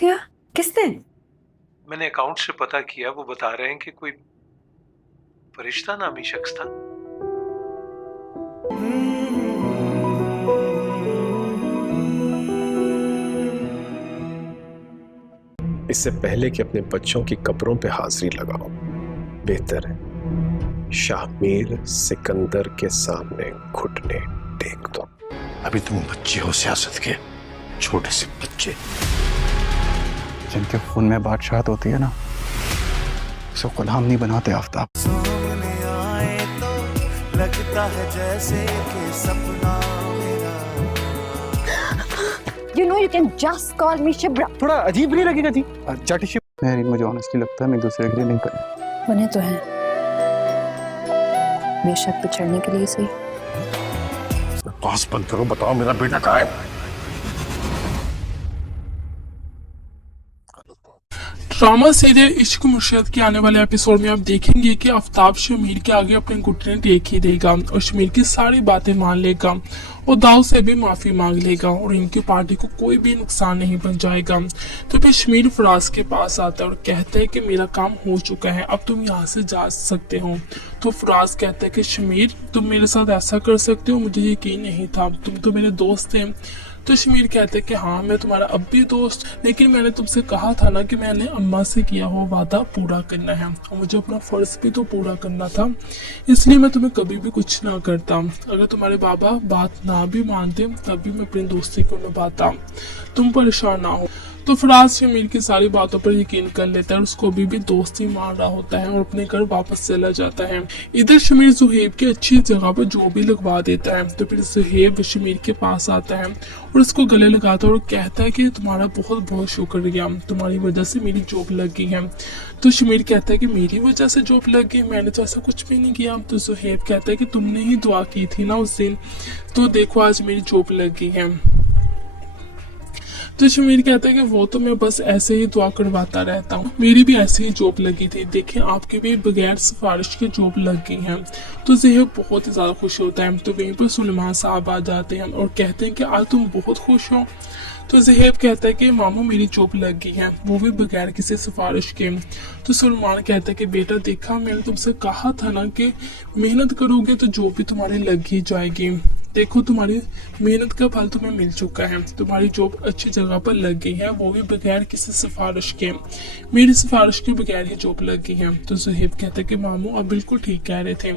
दिया? किसने? मैंने अकाउंट से पता किया, वो बता रहे हैं कि कोई फरिश्ता नामी शख्स था। इससे पहले कि अपने बच्चों की कब्रों पे हाजिरी लगाओ, बेहतर है शाहमीर सिकंदर के सामने घुटने टेक दो। अभी तुम बच्चे हो, सियासत के छोटे से बच्चे। जिनके खून में बादशाहत होती है ना, उसे गुलाम नहीं बनाते आफ्ताब। सामने आए तो लगता है जैसे कि सपना मेरा। You know you can just call me Shibra. थोड़ा अजीब नहीं लगेगा जी? जाटी शिप मेरी, मुझे ऑनेस्टली लगता है मैं दूसरे के लिए नहीं कर बने तो हैं, बेशक बिछड़ने के लिए सही। पास बंद करो, बताओ मेरा बेटा कहाँ है? ड्रामा सीरियल इश्क मुर्शिद के आने वाले एपिसोड में आप देखेंगे कि आफ्ताब शमीर के आगे अपने घुटने टेक ही देगा और शमीर की सारी बातें मान लेगा और दाऊ से भी माफी मांग लेगा और इनकी पार्टी को कोई भी नुकसान नहीं पहुंचाएगा। तो फिर शमीर फराज के पास आता है और कहता है कि मेरा काम हो चुका है, अब तुम यहाँ से जा सकते हो। तो फराज कहता है कि शमीर तुम मेरे साथ ऐसा कर सकते हो, मुझे यकीन नहीं था, तुम तो मेरे दोस्त थे। तो शमीर कहते हैं कि हाँ मैं तुम्हारा अब भी दोस्त, लेकिन मैंने तुमसे कहा था ना कि मैंने अम्मा से किया हुआ वादा पूरा करना है और मुझे अपना फर्ज भी तो पूरा करना था, इसलिए मैं तुम्हें कभी भी कुछ ना करता। अगर तुम्हारे बाबा बात ना भी मानते तब भी मैं अपनी दोस्ती को निभाता, तुम परेशान ना हो। तो फराज शमीर की सारी बातों पर यकीन कर लेता है और उसको अभी भी दोस्ती मान रहा होता है और अपने घर वापस चला जाता है। इधर शमीर जुहेब की अच्छी जगह पर जॉब भी लगवा देता है। तो फिर जुहेब शमीर के पास आता है और उसको गले लगाता है और कहता है कि तुम्हारा बहुत बहुत शुक्रिया, तुम्हारी वजह से मेरी जॉब लग गई है। तो शमीर कहता है कि मेरी वजह से जॉब लग गई, मैंने तो ऐसा कुछ भी नहीं किया। तो जुहेब कहता है कि तुमने ही दुआ की थी ना उस दिन, तो देखो आज मेरी जॉब लग गई है। तो शमीर कहता है कि वो तो मैं बस ऐसे ही दुआ करवाता रहता हूँ, मेरी भी ऐसे ही जॉब लगी थी, देखें आपकी भी बगैर सिफारिश के जॉब लग गई है। तो ज़ेहब बहुत ही ज़्यादा खुश होता है। तो वहीं पर सुलेमान साहब आ जाते हैं और कहते हैं कि आज तुम बहुत खुश हो। तो ज़ेहब कहता है कि मामू मेरी जॉब लग गई है, वो भी बगैर किसी सिफारिश के। तो सुलेमान कहता है कि बेटा देखा मैंने तुमसे कहा था ना कि मेहनत करोगे तो जॉब भी तुम्हारी लग ही जाएगी, देखो तुम्हारी मेहनत का फल तुम्हें मिल चुका है, तुम्हारी जॉब अच्छी जगह पर लग गई है, वो भी बगैर किसी सिफारिश के, मेरी सिफारिश के बगैर ही जॉब लग गई है। तो ज़ेहब कहता है कि मामू आप बिल्कुल ठीक कह रहे थे,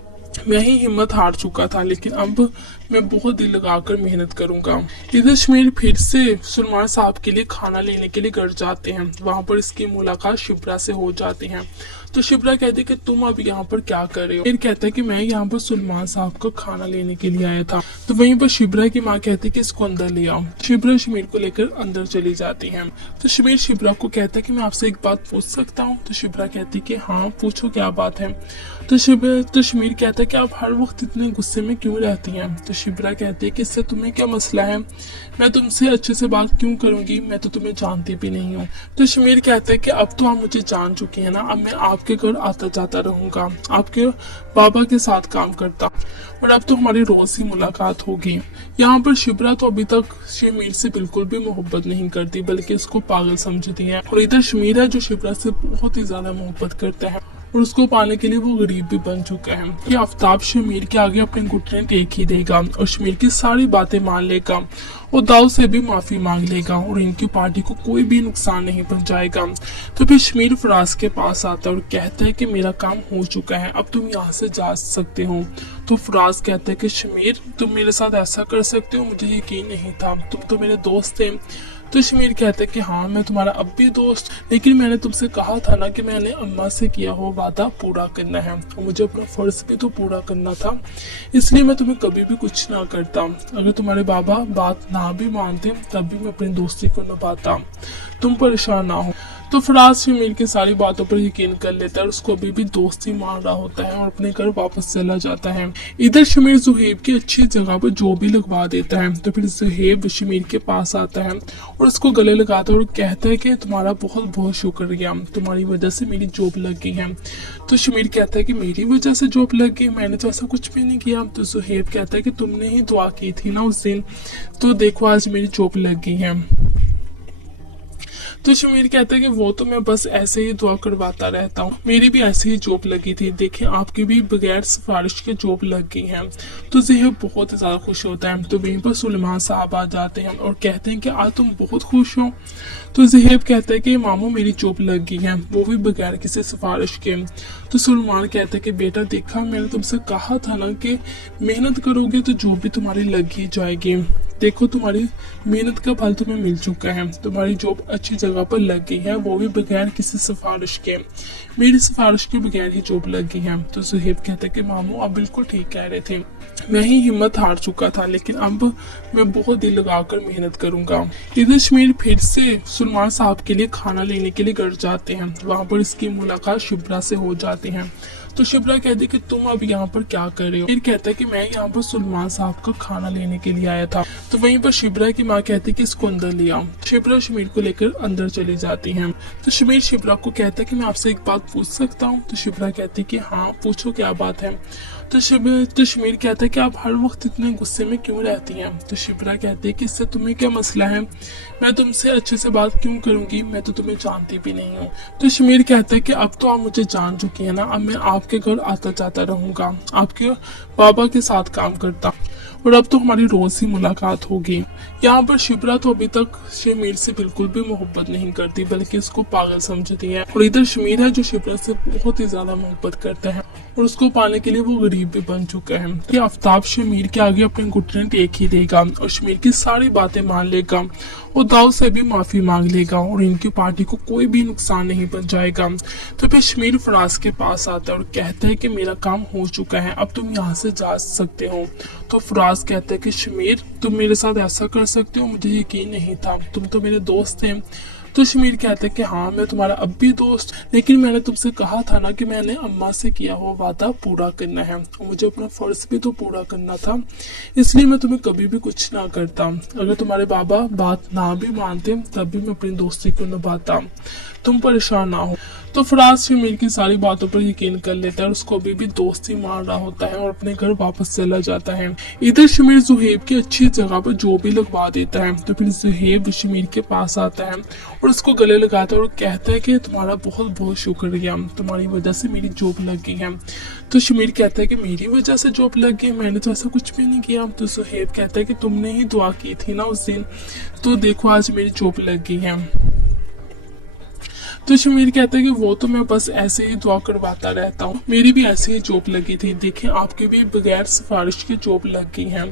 मैं ही हिम्मत हार चुका था, लेकिन अब मैं बहुत दिल लगाकर मेहनत करूंगा। इधर शमीर फिर से सुलेमान साहब के लिए खाना लेने के लिए घर जाते हैं, वहां पर इसकी मुलाकात शिब्रा से हो जाती है। तो शिब्रा कहती है कि तुम अब यहाँ पर क्या कर रहे हो? फिर कहता है कि मैं यहाँ पर सुलेमान साहब को खाना लेने के लिए आया था। तो वहीं पर शिब्रा की माँ कहती है कि इसको अंदर ले आओ। शिब्रा शमीर को लेकर अंदर चली जाती है। तो शमीर शिब्रा को कहता है कि मैं आपसे एक बात पूछ सकता हूँ? तो शिब्रा कहती है कि हाँ पूछो क्या बात है। तो शमीर कहता है कि आप हर वक्त इतने गुस्से में क्यों रहती हैं? तो शिब्रा कहती है कि इससे तुम्हें क्या मसला है, मैं तुमसे अच्छे से बात क्यों करूंगी, मैं तो तुम्हें जानती भी नहीं हूँ। तो शमीर कहता है कि अब तो आप मुझे जान चुके हैं ना, अब मैं आपके घर आता जाता रहूंगा, आपके बाबा के साथ काम करता और अब तो हमारी रोज ही मुलाकात होगी। यहाँ पर शिब्रा तो अभी तक शमीर से बिल्कुल भी मोहब्बत नहीं करती, बल्कि इसको पागल समझती है। और इधर शमीर है जो शिब्रा से बहुत ही ज्यादा मोहब्बत करता है और उसको पाने के लिए वो गरीब भी बन चुका है। कि आफ्ताब शमीर के आगे अपने घुटने टेक ही देगा और शमीर की सारी बातें मान लेगा और दाऊ से भी माफी मांग लेगा और इनकी पार्टी को कोई भी नुकसान नहीं पहुंचाएगा। तो फिर शमीर फराज के पास आता है और कहता है कि मेरा काम हो चुका है, अब तुम यहाँ से जा सकते हो। तो फराज कहता है कि शमीर तुम मेरे साथ ऐसा कर सकते हो, मुझे यकीन नहीं था, तुम तो मेरे दोस्त थे। तो शमीर कहता है कि हाँ मैं तुम्हारा अब भी दोस्त, लेकिन मैंने तुमसे कहा था ना कि मैंने अम्मा से किया हुआ वादा पूरा करना है और मुझे अपना फर्ज भी तो पूरा करना था, इसलिए मैं तुम्हें कभी भी कुछ ना करता। अगर तुम्हारे बाबा बात ना भी मानते तब भी मैं अपनी दोस्ती को निभाता, तुम परेशान ना हो। तो फराज शमीर की सारी बातों पर यकीन कर लेता है और उसको अभी भी दोस्ती मान रहा होता है और अपने घर वापस चला जाता है। इधर शमीर जुहेब की अच्छी जगह पर जॉब भी लगवा देता है। तो फिर जुहेब शमीर के पास आता है और उसको गले लगाता है और कहता है कि तुम्हारा बहुत बहुत शुक्रिया, तुम्हारी वजह से मेरी जॉब लग गई है। तो शमीर कहता है कि मेरी वजह से जॉब लग गई, मैंने तो ऐसा कुछ भी नहीं किया। तो जुहेब कहता है कि तुमने ही दुआ की थी ना उस दिन, तो देखो आज मेरी जॉब लग गई है। तो शमीर कहता है कि वो तो मैं बस ऐसे ही दुआ करवाता रहता हूँ, मेरी भी ऐसे ही जॉब लगी थी, देखें आपकी भी बगैर सिफारिश के जॉब लग गई है। तो ज़ेहब बहुत ही ज्यादा खुश होता है। तो वहीं पर सुलेमान साहब आ जाते हैं और कहते हैं कि आज तुम बहुत खुश हो। तो ज़ेहब कहता है कि मामू मेरी जॉब लग गई है, वो भी बगैर किसी सिफारिश के। तो सुलेमान कहता है कि बेटा देखा, मैंने तुमसे कहा था ना कि मेहनत करोगे तो जॉब भी तुम्हारी लग ही जाएगी। देखो तुम्हारी मेहनत का फल तुम्हें मिल चुका है, तुम्हारी जॉब अच्छी जगह पर लग गई है, वो भी बगैर किसी सिफारिश के। मेरी सिफारिश के बगैर ही जॉब लग गई है। तो ज़ेहब कहता है कि मामू आप बिल्कुल ठीक कह रहे थे, मैं ही हिम्मत हार चुका था, लेकिन अब मैं बहुत दिल लगाकर मेहनत करूंगा। इधर शमीर फिर से सुलेमान साहब के लिए खाना लेने के लिए घर जाते हैं। वहां पर इसकी मुलाकात शिब्रा से हो जाती है। तो शिब्रा कहती है कि तुम अब यहाँ पर क्या कर रहे हो। फिर कहता है कि मैं यहाँ पर सुलेमान साहब का खाना लेने के लिए आया था। तो वहीं पर शिब्रा की माँ कहती है कि इसको अंदर ले आओ। शिब्रा शमीर को लेकर अंदर चली जाती है। तो शमीर शिब्रा को कहता है कि मैं आपसे एक बात पूछ सकता हूँ। तो शिब्रा कहती है कि हाँ पूछो, क्या बात है। तो शमीर कहता है कि आप हर वक्त इतने गुस्से में क्यों रहती हैं। तो शिब्रा कहती है कि इससे तुम्हें क्या मसला है, मैं तुमसे अच्छे से बात क्यों करूंगी, मैं तो तुम्हें जानती भी नहीं हूँ। तो शमीर कहता है कि अब तो आप मुझे जान चुकी है ना, अब मैं आपके घर आता जाता रहूंगा, आपके बाबा के साथ काम करता और अब तो हमारी रोज ही मुलाकात होगी। यहाँ पर शिब्रा तो अभी तक शमीर से बिल्कुल भी मोहब्बत नहीं करती, बल्कि उसको पागल समझती है। और इधर शमीर है जो शिब्रा से बहुत ही ज्यादा मोहब्बत करता है और उसको पाने के लिए वो गरीब भी बन चुका है। कि आफ्ताब शमीर के आगे अपने घुटने टेक ही देगा और शमीर की सारी बातें मान लेगा और दाऊद से भी माफी मांग लेगा और इनकी पार्टी को कोई भी नुकसान नहीं पहुंचाएगा। तो फिर शमीर फराज के पास आता है और कहता है कि मेरा काम हो चुका है, अब तुम यहाँ से जा सकते हो। तो फराज कहता है कि शमीर तुम मेरे साथ ऐसा कर सकते हो, मुझे यकीन नहीं था, तुम तो मेरे दोस्त थे। तो शमीर कहता है कि हाँ मैं तुम्हारा अब भी दोस्त, लेकिन मैंने तुमसे कहा था ना कि मैंने अम्मा से किया हुआ वादा पूरा करना है और मुझे अपना फर्ज भी तो पूरा करना था, इसलिए मैं तुम्हें कभी भी कुछ ना करता। अगर तुम्हारे बाबा बात ना भी मानते तब भी मैं अपनी दोस्ती को निभाता, तुम परेशान ना हो। तो फराज शमीर की सारी बातों पर यकीन कर लेता है और उसको अभी भी दोस्ती मान रहा होता है और अपने घर वापस चला जाता है। इधर शमीर ज़ुहैब की अच्छी जगह पर जो भी लगवा देता है। तो फिर ज़ुहैब शमीर के पास आता है और उसको गले लगाता है और कहता है कि तुम्हारा बहुत बहुत शुक्रिया, तुम्हारी वजह से मेरी जॉब लग गई है। तो शमीर कहता है कि मेरी वजह से जॉब लग गई, मैंने तो ऐसा कुछ भी नहीं किया। तो ज़ुहैब कहता है कि तुमने ही दुआ की थी ना उस दिन, तो देखो आज मेरी जॉब लग गई है। तो शमीर कहता है कि वो तो मैं बस ऐसे ही दुआ करवाता रहता हूँ, मेरी भी ऐसे ही जॉब लगी थी, देखें आपकी भी बगैर सिफारिश की जॉब लग गई है।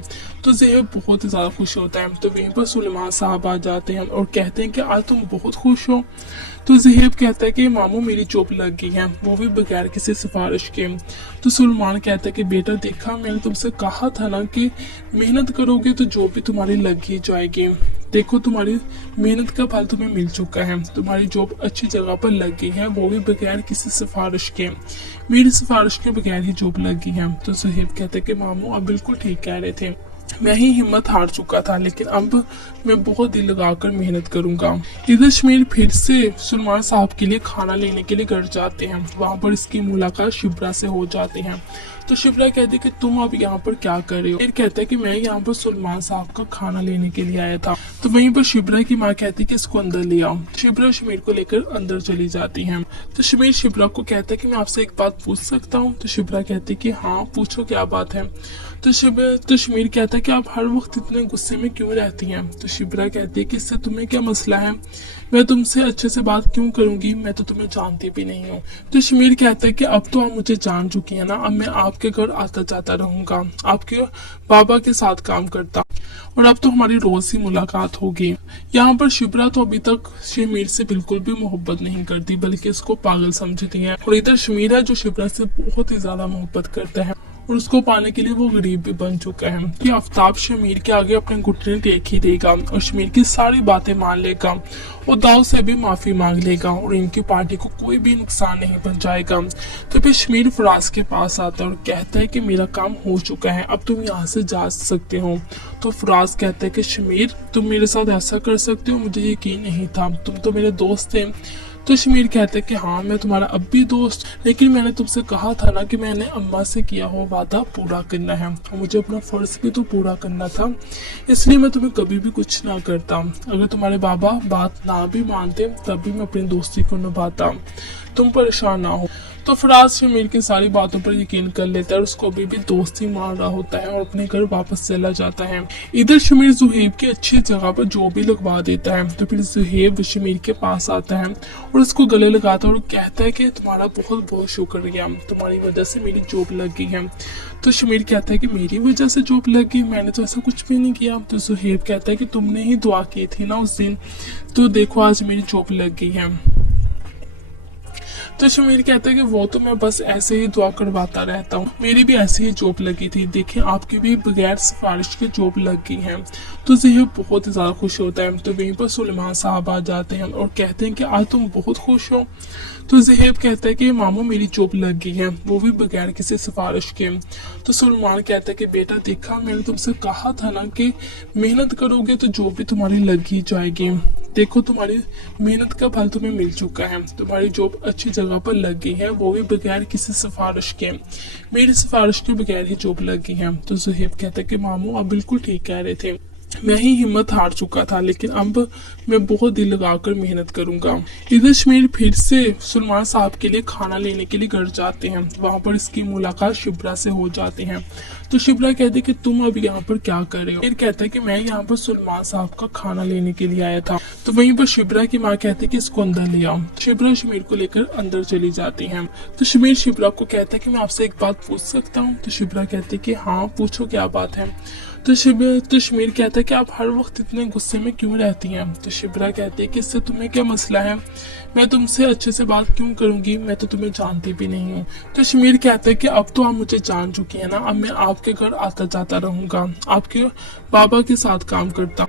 तो ज़ेहब बहुत ही ज्यादा खुश होता है। तो वहीं पर सुलेमान साहब आ जाते हैं और कहते हैं कि आज तुम बहुत खुश हो। तो ज़ेहब कहता है कि मामू मेरी जॉब लग गई है, वो भी बगैर किसी सिफारिश के। तो सुलेमान कहता है कि बेटा देखा, मैंने तुमसे कहा था ना कि मेहनत करोगे तो जॉब भी तुम्हारी लग ही जाएगी। देखो तुम्हारी मेहनत का फल तुम्हें मिल चुका है, तुम्हारी जॉब अच्छी जगह पर लग गई है, वो भी बगैर किसी सिफारिश के। मेरी सिफारिश के बगैर ही जॉब लग गई है। तो ज़ुहैब कहते हैं कि मामू आप बिल्कुल ठीक कह रहे थे, मैं ही हिम्मत हार चुका था, लेकिन अब मैं बहुत दिल लगाकर मेहनत करूंगा। इधर शमीर फिर से सुलेमान साहब के लिए खाना लेने के लिए घर जाते हैं। वहां पर इसकी मुलाकात शिब्रा से हो जाती है। तो शिब्रा कहती है कि तुम अब यहाँ पर क्या कर रहे हो। फिर कहता है कि मैं यहाँ पर सुलेमान साहब का खाना लेने के लिए आया था। तो वहीं पर शिब्रा की माँ कहती है कि इसको अंदर ले आओ। शिब्रा शमीर को लेकर अंदर चली जाती है। तो शमीर शिब्रा को कहता है कि मैं आपसे एक बात पूछ सकता हूँ। तो शिब्रा कहती है कि हाँ पूछो, क्या बात है। तो शमीर कहता है कि आप हर वक्त इतने गुस्से में क्यों रहती हैं। तो शिब्रा कहती है कि इससे तुम्हें क्या मसला है, मैं तुमसे अच्छे से बात क्यों करूंगी, मैं तो तुम्हें जानती भी नहीं हूँ। तो शमीर कहता है कि अब तो आप मुझे जान चुकी है ना, अब मैं आपके घर आता जाता रहूंगा, आपके बाबा के साथ काम करता और अब तो हमारी रोज ही मुलाकात होगी। यहाँ पर शिब्रा तो अभी तक शमीर से बिल्कुल भी मोहब्बत नहीं करती, बल्कि इसको पागल समझती है। और इधर शमीर है जो शिब्रा से बहुत ही ज्यादा मोहब्बत करता है और उसको पाने के लिए वो गरीब भी बन चुका है। कि आफ्ताब शमीर के आगे अपने घुटने टेक ही देगा और शमीर की सारी बातें मान लेगा और दाऊद से भी माफी मांग लेगा और इनकी पार्टी को कोई भी नुकसान नहीं पहुंचाएगा। तो फिर शमीर फराज के पास आता है और कहता है कि मेरा काम हो चुका है, अब तुम यहाँ से जा सकते हो। तो फराज कहता है कि शमीर तुम मेरे साथ ऐसा कर सकते हो, मुझे यकीन नहीं था, तुम तो मेरे दोस्त थे। तो शमीर कहता है कि हाँ मैं तुम्हारा अब भी दोस्त, लेकिन मैंने तुमसे कहा था ना कि मैंने अम्मा से किया हुआ वादा पूरा करना है और मुझे अपना फर्ज भी तो पूरा करना था, इसलिए मैं तुम्हें कभी भी कुछ ना करता। अगर तुम्हारे बाबा बात ना भी मानते तब भी मैं अपनी दोस्ती को निभाता, तुम परेशान ना हो। तो फराज शमीर की सारी बातों पर यकीन कर लेता है और उसको अभी भी दोस्ती मान रहा होता है और अपने घर वापस चला जाता है। इधर शमीर जुहेब की अच्छी जगह पर जॉब भी लगवा देता है। तो फिर जुहेब शमीर के पास आता है और उसको गले लगाता है और कहता है कि तुम्हारा बहुत बहुत शुक्रिया, तुम्हारी वजह से मेरी जॉब लग गई है। तो शमीर कहता है कि मेरी वजह से जॉब लग गई, मैंने तो ऐसा कुछ भी नहीं किया। तो जुहेब कहता है कि तुमने ही दुआ की थी ना उस दिन, तो देखो आज मेरी जॉब लग गई है। तो शमीर कहता है कि वो तो मैं बस ऐसे ही दुआ करवाता रहता हूँ, मेरी भी ऐसे ही जॉब लगी थी, देखिए आपकी भी बगैर सिफारिश के जॉब लग गई है। तो ज़ेहब बहुत ही ज़्यादा खुश होता है। तो वहीं पर सुलेमान साहब आ जाते हैं और कहते हैं कि आज तुम बहुत खुश हो। तो ज़ेहब कहता है कि मामू मेरी जॉब लग गई है, वो भी बगैर किसी सिफारिश के। तो सुलेमान कहता है कि बेटा देखा मैंने तुमसे कहा था ना कि मेहनत करोगे तो जॉब भी तुम्हारी लग ही जाएगी, देखो तुम्हारी मेहनत का फल तुम्हें मिल चुका है, तुम्हारी जॉब अच्छी जगह पर लग गई है, वो भी बगैर किसी सिफारिश के, मेरी सिफारिश के बगैर ही जॉब लग गई है। तो ज़ेहब कहता है कि मामू आप बिल्कुल ठीक कह रहे थे, मैं ही हिम्मत हार चुका था, लेकिन अब मैं बहुत दिल लगाकर मेहनत करूंगा। इधर शमीर फिर से सुलेमान साहब के लिए खाना लेने के लिए घर जाते हैं। वहां पर इसकी मुलाकात शिब्रा से हो जाती है। तो शिब्रा कहती है कि तुम अब यहाँ पर क्या कर रहे हो। फिर कहता है कि मैं यहाँ पर सुलेमान साहब का खाना लेने के लिए आया था। तो वहीं पर शिब्रा की माँ कहती है कि इसको अंदर ले आओ। शिब्रा शमीर को लेकर अंदर चली जाती है। तो शमीर शिब्रा को कहता है कि मैं आपसे एक बात पूछ सकता हूँ। तो शिब्रा कहती है कि हाँ पूछो क्या बात है। तो शमीर कहता है कि आप हर वक्त इतने गुस्से में क्यों रहती हैं। तो शिब्रा कहती है कि इससे तुम्हें क्या मसला है, मैं तुमसे अच्छे से बात क्यों करूंगी, मैं तो तुम्हें जानती भी नहीं हूँ। तो शमीर कहता है कि अब तो आप मुझे जान चुकी है ना, अब मैं आपके घर आता जाता रहूंगा, आपके बाबा के साथ काम करता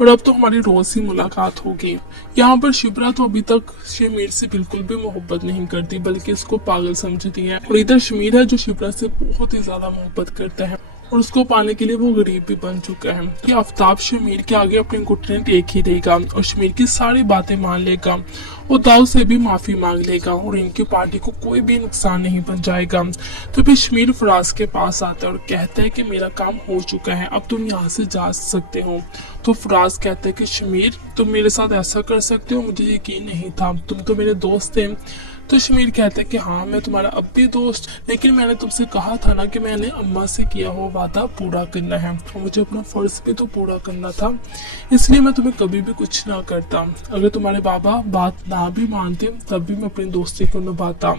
और अब तो हमारी रोज ही मुलाकात होगी। यहाँ पर शिब्रा तो अभी तक शमीर से बिल्कुल भी मोहब्बत नहीं करती, बल्कि इसको पागल समझती है। और इधर शमीर है जो शिब्रा से बहुत ही ज्यादा मोहब्बत करता है और उसको पाने के लिए वो गरीब भी बन चुका है कि आफ्ताब शमीर के आगे अपने घुटने टेक ही देगा और शमीर की सारी बातें मान लेगा और दाऊद से भी माफी मांग लेगा और इनकी पार्टी को कोई भी नुकसान नहीं पहुंचाएगा। तो फिर शमीर फराज के पास आता है और कहता है कि मेरा काम हो चुका है, अब तुम यहाँ से जा सकते हो। तो फराज कहता है कि शमीर तुम मेरे साथ ऐसा कर सकते हो, मुझे यकीन नहीं था, तुम तो मेरे दोस्त थे। तो शमीर कहता है कि हाँ मैं तुम्हारा अब भी दोस्त, लेकिन मैंने तुमसे कहा था ना कि मैंने अम्मा से किया हुआ वादा पूरा करना है और मुझे अपना फर्ज भी तो पूरा करना था, इसलिए मैं तुम्हें कभी भी कुछ ना करता। अगर तुम्हारे बाबा बात ना भी मानते तब भी मैं अपनी दोस्ती को निभाता,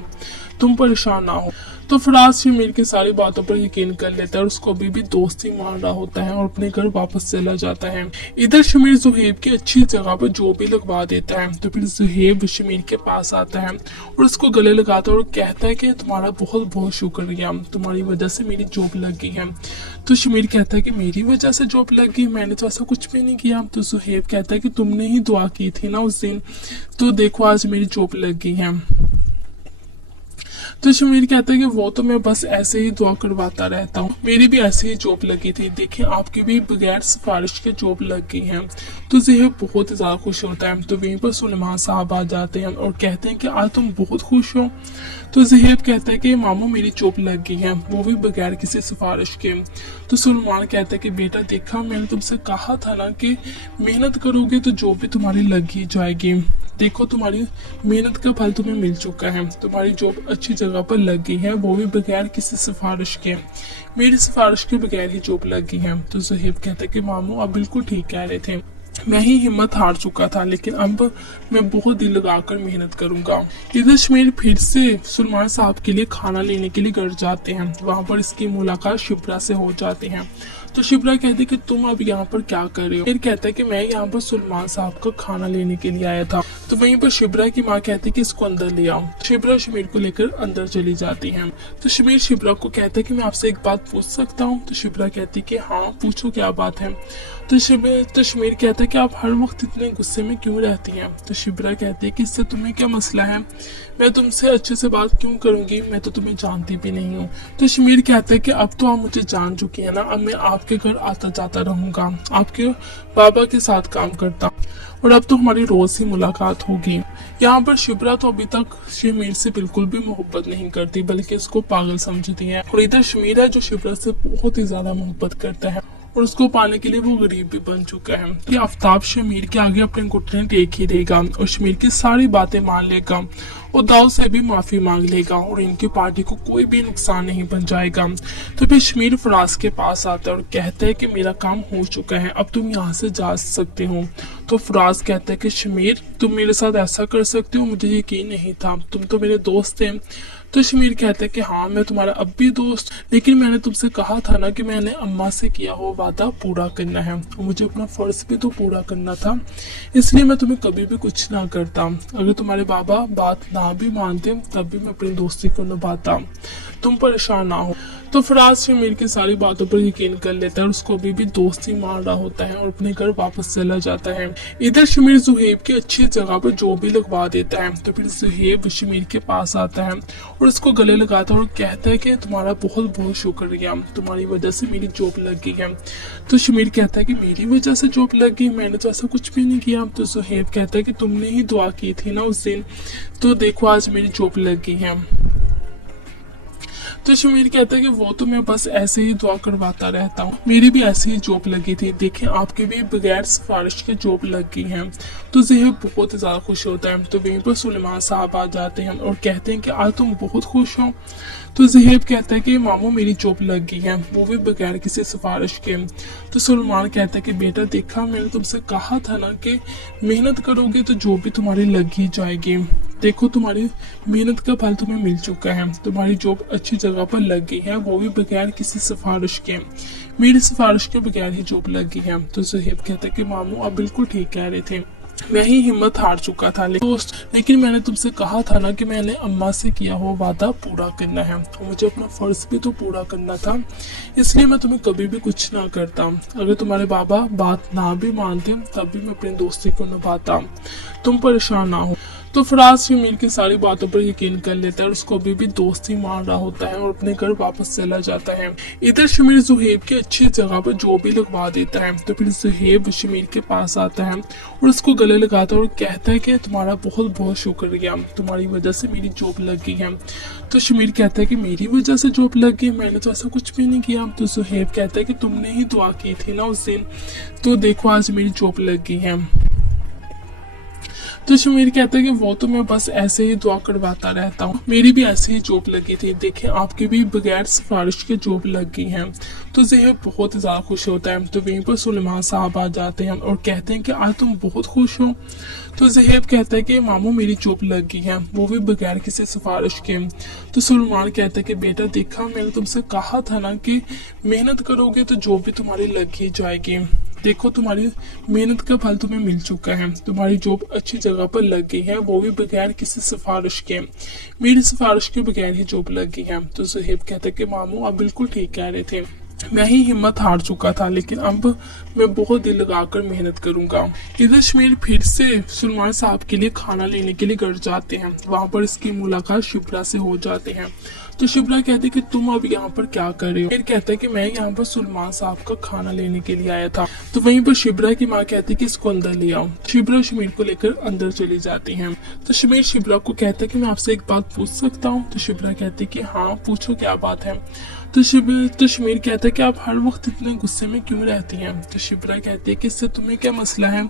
तुम परेशान ना हो। तो फराज शमीर की सारी बातों पर यकीन कर लेता है और उसको अभी भी दोस्ती मान रहा होता है और अपने घर वापस चला जाता है। इधर शमीर जुहेब की अच्छी जगह पर जॉब भी लगवा देता है। तो फिर जुहेब शमीर के पास आता है और उसको गले लगाता है और कहता है कि तुम्हारा बहुत बहुत शुक्रिया, तुम्हारी वजह से मेरी जॉब लग गई है। तो शमीर कहता है कि मेरी वजह से जॉब लग गई, मैंने तो ऐसा कुछ भी नहीं किया। तो जुहेब कहता है कि तुमने ही दुआ की थी ना उस दिन, तो देखो आज मेरी जॉब लग गई है। तो शमीर कहता है कि वो तो मैं बस ऐसे ही दुआ करवाता रहता हूँ, मेरी भी ऐसे ही जॉब लगी थी, देखिए आपकी भी बगैर सिफारिश के जॉब लग गई है। तो ज़ेहब बहुत ही ज्यादा खुश होता है। तो वहीं पर सुलेमान साहब आ जाते हैं और कहते हैं कि आज तुम बहुत खुश हो। तो ज़ेहब कहता है कि मामू मेरी जॉब लग गई है, वो भी बगैर किसी सिफारिश के। तो सुलेमान कहता है कि बेटा देखा मैंने तुमसे कहा था ना कि मेहनत करोगे तो जॉब भी तुम्हारी लग ही जाएगी, देखो तुम्हारी मेहनत का फल तुम्हें मिल चुका है, तुम्हारी जॉब अच्छी जगह पर लग गई है, वो भी बगैर किसी सिफारिश के, मेरी सिफारिश के बगैर ही जॉब लग गई है। तो ज़ेहब कहता है कि मामू आप बिल्कुल ठीक कह रहे थे, मैं ही हिम्मत हार चुका था, लेकिन अब मैं बहुत दिल लगाकर मेहनत करूंगा। इधर शमीर फिर से सुलेमान साहब के लिए खाना लेने के लिए घर जाते हैं। वहां पर इसकी मुलाकात शिब्रा से हो जाती है। तो शिब्रा कहती है कि तुम अब यहाँ पर क्या कर रहे हो। फिर कहता है कि मैं यहाँ पर सुलेमान साहब का खाना लेने के लिए आया था। तो वहीं पर शिब्रा की माँ कहती है कि इसको अंदर ले आओ। शिब्रा शमीर को लेकर अंदर चली जाती है। तो शमीर शिब्रा को कहता है कि मैं आपसे एक बात पूछ सकता हूँ। तो शिब्रा कहती है कि हाँ पूछो क्या बात है। तो शमीर कहता है कि आप हर वक्त इतने गुस्से में क्यों रहती हैं। तो शिब्रा कहती है कि इससे तुम्हें क्या मसला है, मैं तुमसे अच्छे से बात क्यों करूंगी, मैं तो तुम्हें जानती भी नहीं हूँ। तो शमीर कहता है कि अब तो आप मुझे जान चुकी है ना, अब मैं आपके घर आता जाता रहूंगा, आपके बाबा के साथ काम करता और अब तो हमारी रोज ही मुलाकात होगी। यहाँ पर शिब्रा तो अभी तक शमीर से बिल्कुल भी मोहब्बत नहीं करती बल्कि उसको पागल समझती है, और इधर शमीर है जो शिब्रा से बहुत ही ज्यादा मोहब्बत करता है और उसको पाने के लिए वो गरीब भी बन चुका है कि आफ्ताब शमीर के आगे अपने घुटने टेक ही देगा और शमीर की सारी बातें मान लेगा और दाऊद से भी माफी मांग लेगा और इनकी पार्टी को कोई भी नुकसान नहीं पहुंचाएगा। तो फिर शमीर फराज के पास आता है और कहता है कि मेरा काम हो चुका है, अब तुम यहाँ से जा सकते हो। तो फराज कहता है कि शमीर तुम मेरे साथ ऐसा कर सकते हो, मुझे यकीन नहीं था, तुम तो मेरे दोस्त थे। तो शमीर कहता है कि हाँ मैं तुम्हारा अब भी दोस्त, लेकिन मैंने तुमसे कहा था ना कि मैंने अम्मा से किया हो वादा पूरा करना है और मुझे अपना फर्ज भी तो पूरा करना था, इसलिए मैं तुम्हें कभी भी कुछ ना करता। अगर तुम्हारे बाबा बात ना भी मानते तब भी मैं अपनी दोस्ती को निभाता, तुम परेशान ना हो। तो फराज शमीर की सारी बातों पर यकीन कर लेता है और उसको अभी भी दोस्ती मान रहा होता है और अपने घर वापस चला जाता है। इधर शमीर जुहेब की अच्छी जगह पर जो भी लगवा देता है। तो फिर जुहेब शमीर के पास आता है और उसको गले लगाता है और कहता है कि तुम्हारा बहुत बहुत शुक्रिया, तुम्हारी वजह से मेरी जॉब लग गई है। तो शमीर कहता है कि मेरी वजह से जॉब लग गई, मैंने तो ऐसा कुछ भी नहीं किया। तो जुहेब कहता है कि तुमने ही दुआ की थी ना उस दिन, तो देखो आज मेरी जॉब लग गई है। तो शमीर कहता है कि वो तो मैं बस ऐसे ही दुआ करवाता रहता हूँ, मेरी भी ऐसे ही जॉब लगी थी, देखें आपके भी बगैर सिफारिश के जॉब लग गई है। तो ज़ेहब बहुत ज्यादा खुश होता है। तो वहीं पर सुलेमान साहब आ जाते हैं और कहते हैं कि आज तुम बहुत खुश हो। तो ज़ेहब कहता है कि मामू मेरी जॉब लग गई है, वो भी बगैर किसी सिफारिश के। तो सुलेमान कहता है कि बेटा देखा मैंने तुमसे कहा था ना कि मेहनत करोगे तो जॉब भी तुम्हारी लग ही जाएगी, देखो तुम्हारी मेहनत का फल तुम्हें मिल चुका है, तुम्हारी जॉब अच्छी जगह पर लग गई है, वो भी बगैर किसी सिफारिश के, मेरी सिफारिश के बगैर ही जॉब लग गई है। तो ज़ेहब कहता है कि मामू आप बिल्कुल ठीक कह रहे थे, मैं ही हिम्मत हार चुका था लेकिन मैंने तुमसे कहा था ना कि मैंने अम्मा से किया हुआ वादा पूरा करना है और मुझे अपना फर्ज भी तो पूरा करना था, इसलिए मैं तुम्हें कभी भी कुछ ना करता। अगर तुम्हारे बाबा बात ना भी मानते तब भी मैं अपनी दोस्ती को निभाता, तुम परेशान ना हो। तो फराज शमीर की सारी बातों पर यकीन कर लेता है और उसको अभी भी दोस्ती मान रहा होता है और अपने घर वापस चला जाता है। इधर शमीर जुहेब की अच्छी जगह पर जो भी लगवा देता है। तो फिर जुहेब शमीर के पास आता है और उसको गले लगाता है और कहता है कि तुम्हारा बहुत बहुत शुक्रिया, तुम्हारी वजह से मेरी जॉब लग गई है। तो शमीर कहता है कि मेरी वजह से जॉब लग गई, मैंने तो ऐसा कुछ भी नहीं किया। तो जुहेब कहता है कि तुमने ही दुआ की थी ना उस दिन, तो देखो आज मेरी जॉब लग गई है। तो शमीर कहता है कि वो तो मैं बस ऐसे ही दुआ करवाता रहता हूँ, मेरी भी ऐसे ही जॉब लगी थी, देखें आपकी भी बगैर सिफारिश के जॉब लग गई है। तो ज़ेहब बहुत ज्यादा खुश होता है। तो वहीं पर सुलेमान साहब आ जाते हैं और कहते हैं कि आज तुम बहुत खुश हो। तो ज़ेहब कहता है कि मामू मेरी जॉब लग गई है, वो भी बगैर किसी सिफारिश के। तो सुलेमान कहता है कि बेटा देखा मैंने तुमसे कहा था ना कि मेहनत करोगे तो जॉब भी तुम्हारी लग ही जाएगी, देखो तुम्हारी मेहनत का फल तुम्हें मिल चुका है, तुम्हारी जॉब अच्छी जगह पर लग गई है, वो भी बगैर किसी सिफारिश के, मेरी सिफारिश के बगैर ही जॉब लग गई है। तो ज़ेहब कहता है कि मामू आप बिल्कुल ठीक कह रहे थे, मैं ही हिम्मत हार चुका था, लेकिन अब मैं बहुत दिल लगाकर मेहनत करूंगा। इधर शमीर फिर से सुलेमान साहब के लिए खाना लेने के लिए घर जाते हैं। वहां पर इसकी मुलाकात शिब्रा से हो जाते हैं। तो शिब्रा कहती है कि तुम अब यहाँ पर क्या कर रहे हो। फिर कहता है कि मैं यहाँ पर सुलेमान साहब का खाना लेने के लिए आया था। तो वहीं पर शिब्रा की माँ कहती है कि इसको अंदर ले आओ। शिब्रा शमीर को लेकर अंदर चली जाती है। तो शमीर शिब्रा को कहता है कि मैं आपसे एक बात पूछ सकता हूँ। तो शिब्रा कहती है कि हाँ पूछो क्या बात है। तो शमीर कहता है कि आप हर वक्त इतने गुस्से में क्यों रहती हैं। तो शिब्रा कहती है कि इससे तुम्हें क्या मसला है।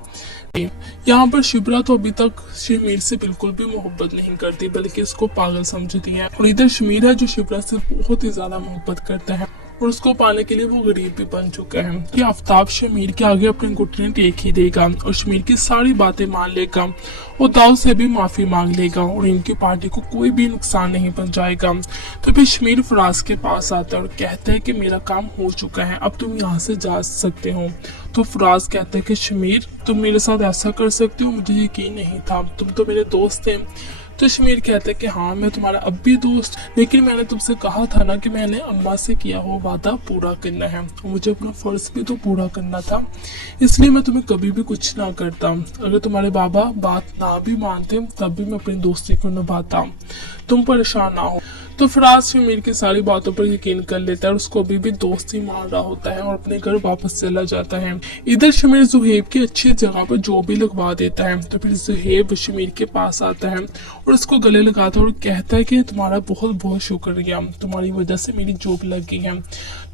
यहाँ पर शिब्रा तो अभी तक शमीर से बिल्कुल भी मोहब्बत नहीं करती बल्कि इसको पागल समझती है, और इधर शमीर है जो शिब्रा से बहुत ही ज्यादा मोहब्बत करता है और उसको पाने के लिए वो गरीब भी बन चुका है कि आफ्ताब शमीर के आगे अपने घुटने टेक ही देगा और शमीर की सारी बातें मान लेगा और दाऊद से भी माफी मांग लेगा और इनकी पार्टी को कोई भी नुकसान नहीं पहुंचाएगा। तो फिर शमीर फराज के पास आता है और कहता है कि मेरा काम हो चुका है, अब तुम यहाँ से जा सकते हो। तो फराज कहता है कि शमीर तुम मेरे साथ ऐसा कर सकते हो, मुझे यकीन नहीं था, तुम तो मेरे दोस्त थे। तो शमीर कहता है कि हाँ मैं तुम्हारा अब भी दोस्त, लेकिन मैंने तुमसे कहा था ना कि मैंने अम्मा से किया हुआ वादा पूरा करना है और मुझे अपना फर्ज भी तो पूरा करना था, इसलिए मैं तुम्हें कभी भी कुछ ना करता। अगर तुम्हारे बाबा बात ना भी मानते तब भी मैं अपनी दोस्ती को निभाता, तुम परेशान ना हो। तो फराज शमीर की सारी बातों पर यकीन कर लेता है और उसको अभी भी दोस्ती मान रहा होता है और अपने घर वापस चला जाता है। इधर शमीर जुहेब की अच्छी जगह पर जॉब भी लगवा देता है। तो फिर जुहेब शमीर के पास आता है और उसको गले लगाता है और कहता है कि तुम्हारा बहुत बहुत शुक्रिया, तुम्हारी वजह से मेरी जॉब लग गई है।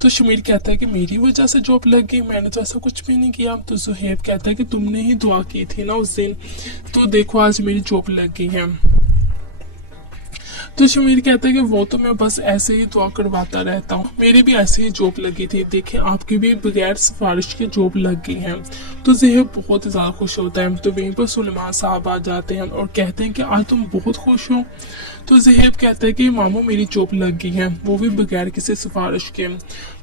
तो शमीर कहता है कि मेरी वजह से जॉब लग गई, मैंने तो ऐसा कुछ भी नहीं किया। तो जुहेब कहता है कि तुमने ही दुआ की थी ना उस दिन, तो देखो आज मेरी जॉब लग गई है। तो शमीर कहता है कि वो तो मैं बस ऐसे ही दुआ करवाता रहता हूँ, मेरी भी ऐसे ही जॉब लगी थी, देखें आपकी भी बगैर सिफारिश की जॉब लग गई है। तो ज़ेहब बहुत ही ज़्यादा खुश होता है। तो वहीं पर सुलेमान साहब आ जाते हैं और कहते हैं कि आज तुम बहुत खुश हो। तो ज़ेहब कहता है कि मामू मेरी जॉब लग गई है, वो भी बगैर किसी सिफारिश के।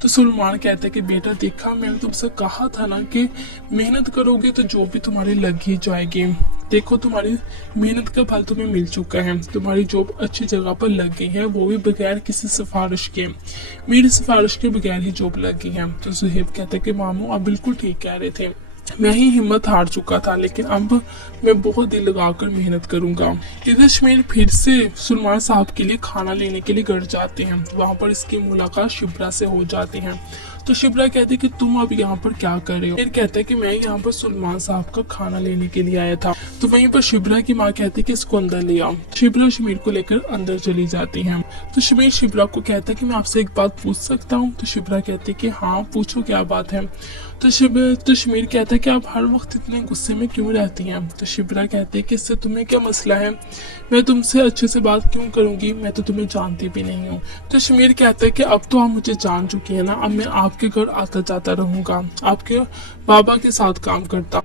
तो सुलेमान कहता है कि बेटा देखा मैंने तुमसे कहा था ना कि मेहनत करोगे तो जॉब भी तुम्हारी लग ही जाएगी, देखो तुम्हारी मेहनत का फल तुम्हें मिल चुका है, तुम्हारी जॉब अच्छी जगह पर लग गई है, वो भी बगैर किसी सिफारिश के, मेरी सिफारिश के बगैर ही जॉब लग गई है। तो ज़ेहब कहता है कि मामू आप बिल्कुल ठीक कह रहे थे, मैं ही हिम्मत हार चुका था, लेकिन अब मैं बहुत दिल लगाकर मेहनत करूंगा। इधर शमीर फिर से सुलेमान साहब के लिए खाना लेने के लिए घर जाते हैं। वहां पर इसकी मुलाकात शिब्रा से हो जाती है। तो शिब्रा कहती है कि तुम अब यहाँ पर क्या कर रहे हो। फिर कहता है कि मैं यहाँ पर सुलेमान साहब का खाना लेने के लिए आया था। तो वहीं पर शिब्रा की माँ कहती है कि इसको अंदर ले आओ। शिब्रा शमीर को लेकर अंदर चली जाती है। तो शमीर शिब्रा को कहता है कि मैं आपसे एक बात पूछ सकता हूँ। तो शिब्रा कहती है कि हाँ पूछो क्या बात है। तो शमीर कहता है कि आप हर वक्त इतने गुस्से में क्यों रहती हैं। तो शिब्रा कहती है कि इससे तुम्हें क्या मसला है, मैं तुमसे अच्छे से बात क्यों करूंगी, मैं तो तुम्हें जानती भी नहीं हूँ। तो शमीर कहता है कि अब तो आप मुझे जान चुकी है ना, अब मैं आपके घर आता जाता रहूंगा, आपके बाबा के साथ काम करता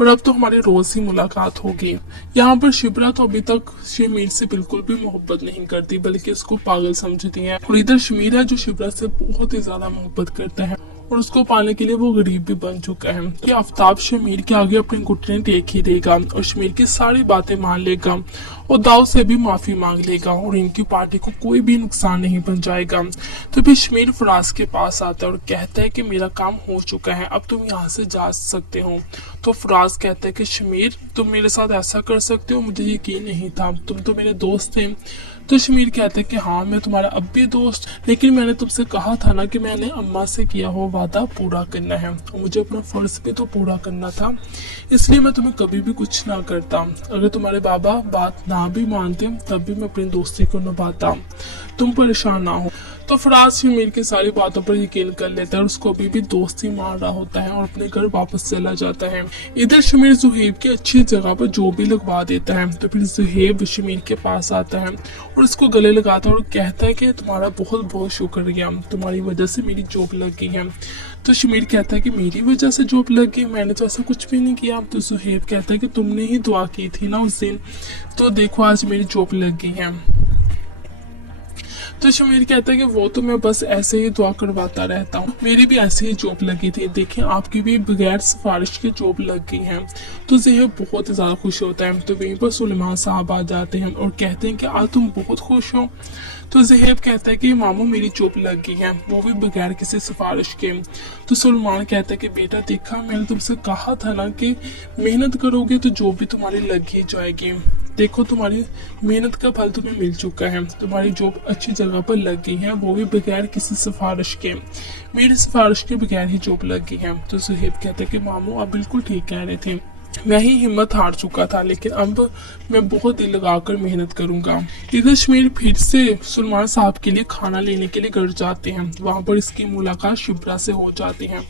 और अब तो हमारी रोज ही मुलाकात होगी। यहाँ पर शिब्रा तो अभी तक शमीर से बिल्कुल भी मोहब्बत नहीं करती, बल्कि उसको पागल समझती है। और इधर शमीर है जो शिब्रा से बहुत ही ज्यादा मोहब्बत करता है और उसको पाने के लिए वो गरीब भी बन चुका है कि आफ्ताब शमीर के आगे अपने घुटने टेक ही देगा और शमीर की सारी बातें मान लेगा और दाऊद से भी माफी मांग लेगा और इनकी पार्टी को कोई भी नुकसान नहीं पहुंचाएगा। तो फिर शमीर फराज के पास आता है और कहता है कि मेरा काम हो चुका है, अब तुम यहाँ से जा सकते हो। तो फराज कहता है कि शमीर तुम मेरे साथ ऐसा कर सकते हो, मुझे यकीन नहीं था, तुम तो मेरे दोस्त थे। तो शमीर कहता है कि हाँ मैं तुम्हारा अब भी दोस्त, लेकिन मैंने तुमसे कहा था ना कि मैंने अम्मा से किया हुआ वादा पूरा करना है और मुझे अपना फर्ज भी तो पूरा करना था, इसलिए मैं तुम्हें कभी भी कुछ ना करता। अगर तुम्हारे बाबा बात ना भी मानते तब भी मैं अपनी दोस्ती को निभाता, तुम परेशान ना हो। तो फराज शमीर की सारी बातों पर यकीन कर लेता है और उसको अभी भी दोस्ती मान रहा होता है और अपने घर वापस चला जाता है। इधर शमीर जुहेब की अच्छी जगह पर जॉब भी लगवा देता है। तो फिर जुहेब शमीर के पास आता है और उसको गले लगाता है और कहता है कि तुम्हारा बहुत बहुत शुक्रिया, तुम्हारी वजह से मेरी जॉब लग गई है। तो शमीर कहता है कि मेरी वजह से जॉब लग गई, मैंने तो ऐसा कुछ भी नहीं किया। तो जुहेब कहता है कि तुमने ही दुआ की थी ना उस दिन, तो देखो आज मेरी जॉब लग गई है। तो शमीर कहता है कि वो तो मैं बस ऐसे ही दुआ करवाता रहता हूँ, मेरी भी ऐसे ही जॉब लगी थी, देखें आपकी भी बगैर सिफारिश की जॉब लग गई है। तो ज़ेहब बहुत ही ज्यादा खुश होता है। तो वहीं पर सुलेमान साहब आ जाते हैं और कहते हैं कि आज तुम बहुत खुश हो। तो ज़ेहब कहता है कि मामू मेरी जॉब लग गई है, वो भी बगैर किसी सिफारिश के। तो सुलेमान कहता है कि बेटा देखा मैंने तुमसे कहा था ना कि मेहनत करोगे तो जॉब भी तुम्हारी लग ही जाएगी, देखो तुम्हारी मेहनत का फल तुम्हें मिल चुका है, तुम्हारी जॉब अच्छी जगह पर लग गई है, वो भी बगैर किसी सिफारिश के, मेरी सिफारिश के बगैर ही जॉब लग गई है। तो ज़ेहब कहता है कि मामू आप बिल्कुल ठीक कह रहे थे, मैं ही हिम्मत हार चुका था, लेकिन अब मैं बहुत दिल लगाकर मेहनत करूंगा। इधर शमीर फिर से सुलेमान साहब के लिए खाना लेने के लिए घर जाते हैं। वहां पर इसकी मुलाकात शिब्रा से हो जाती है।